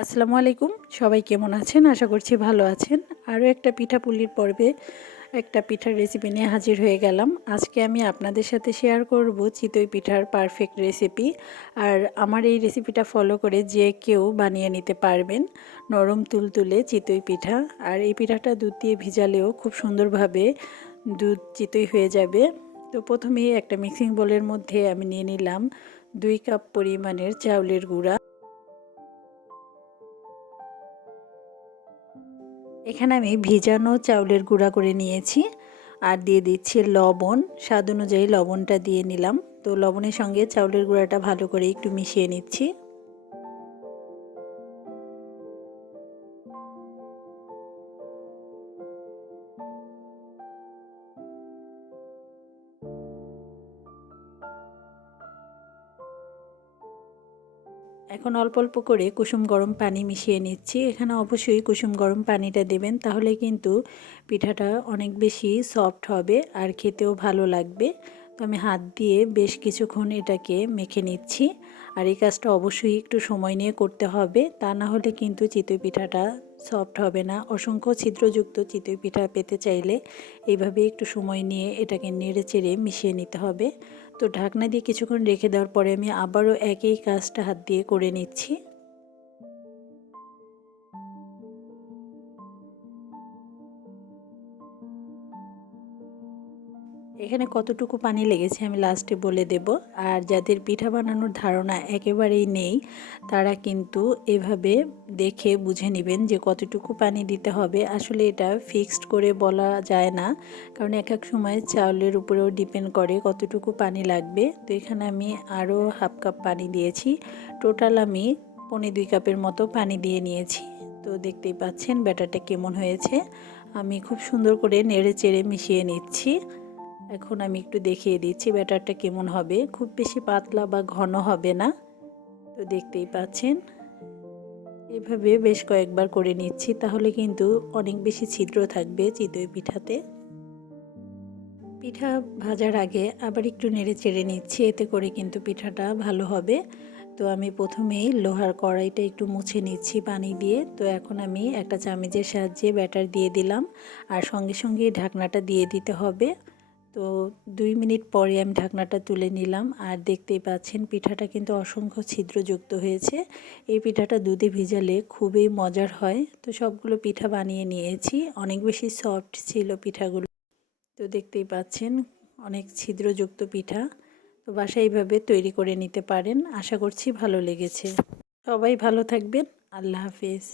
আসসালামু আলাইকুম। সবাই কেমন আছেন? আশা করছি ভালো আছেন। আরও একটা পিঠাপুলির পর্বে একটা পিঠার রেসিপি নিয়ে হাজির হয়ে গেলাম। আজকে আমি আপনাদের সাথে শেয়ার করব চিতই পিঠার পারফেক্ট রেসিপি। আর আমার এই রেসিপিটা ফলো করে যে কেউ বানিয়ে নিতে পারবেন। নরম তুলতুলে চিতই পিঠা। আর এই পিঠাটা দুধ দিয়ে ভিজালেও খুব সুন্দরভাবে দুধ চিতই হয়ে যাবে। তো প্রথমেই একটা মিক্সিং বোলের মধ্যে আমি নিয়ে নিলাম 2 কাপ পরিমাণের চাউলের গুঁড়া। এখানে আমি ভিজানো চাউলের গুঁড়া করে নিয়েছি আর দিয়ে দিচ্ছি লবণ। স্বাদ অনুযায়ী লবণটা দিয়ে নিলাম। তো লবণের সঙ্গে চাউলের গুঁড়াটা ভালো করে একটু মিশিয়ে নিচ্ছি। এখন অল্প অল্প করে কুসুম গরম পানি মিশিয়ে নিচ্ছি। এখানে অবশ্যই কুসুম গরম পানিটা দেবেন, তাহলে কিন্তু পিঠাটা অনেক বেশি সফট হবে আর খেতেও ভালো লাগবে। তো আমি হাত দিয়ে বেশ কিছুক্ষণ এটাকে মেখে নিচ্ছি। আর এই কাজটা অবশ্যই একটু সময় নিয়ে করতে হবে, তা না হলে কিন্তু চিতই পিঠাটা সফট হবে না। অসংখ্য ছিদ্রযুক্ত চিতই পিঠা পেতে চাইলে এইভাবে একটু সময় নিয়ে এটাকে নেড়ে চেড়ে মিশিয়ে নিতে হবে। তো ঢাকনা দিয়ে কিছুক্ষণ রেখে দেওয়ার পরে আমি আবারও একই কাজটা হাত দিয়ে করে নিচ্ছি। এখানে কতটুকু পানি লেগেছে আমি লাস্টে বলে দেব। আর যাদের পিঠা বানানোর ধারণা একেবারেই নেই, তারা কিন্তু এভাবে দেখে বুঝে নেবেন যে কতটুকু পানি দিতে হবে। আসলে এটা ফিক্সড করে বলা যায় না, কারণ এক এক সময় চাউলের উপরেও ডিপেন্ড করে কতটুকু পানি লাগবে। তো এখানে আমি আরও হাফ কাপ পানি দিয়েছি। টোটাল আমি 1.25 কাপের মতো পানি দিয়ে নিয়েছি। তো দেখতেই পাচ্ছেন ব্যাটারটা কেমন হয়েছে। আমি খুব সুন্দর করে নেড়ে চেড়ে মিশিয়ে নিচ্ছি। এখন আমি একটু দেখিয়ে দিচ্ছি ব্যাটারটা কেমন হবে। খুব বেশি পাতলা বা ঘন হবে না। তো দেখতেই পাচ্ছেন, এভাবে বেশ কয়েকবার করে নিচ্ছি, তাহলে কিন্তু অনেক বেশি ছিদ্র থাকবে চিতই পিঠাতে। পিঠা ভাজার আগে আবার একটু নেড়ে চেড়ে নিচ্ছি, এতে করে কিন্তু পিঠাটা ভালো হবে। তো আমি প্রথমেই লোহার কড়াইটা একটু মুছে নিচ্ছি পানি দিয়ে। তো এখন আমি একটা চামচের সাহায্যে ব্যাটার দিয়ে দিলাম আর সঙ্গে সঙ্গে ঢাকনাটা দিয়ে দিতে হবে। তো 2 মিনিট পরে আমি ঢাকনাটা তুলে নিলাম আর দেখতেই পাচ্ছেন পিঠাটা কিন্তু অসংখ্য ছিদ্রযুক্ত হয়েছে। এই পিঠাটা দুধে ভিজালে খুবই মজার হয়। তো সবগুলো পিঠা বানিয়ে নিয়েছি, অনেক বেশি সফট ছিল পিঠাগুলো। তো দেখতেই পাচ্ছেন অনেক ছিদ্রযুক্ত পিঠা। তো বাসায় এইভাবে তৈরি করে নিতে পারেন। আশা করছি ভালো লেগেছে। সবাই ভালো থাকবেন। আল্লাহ হাফেজ।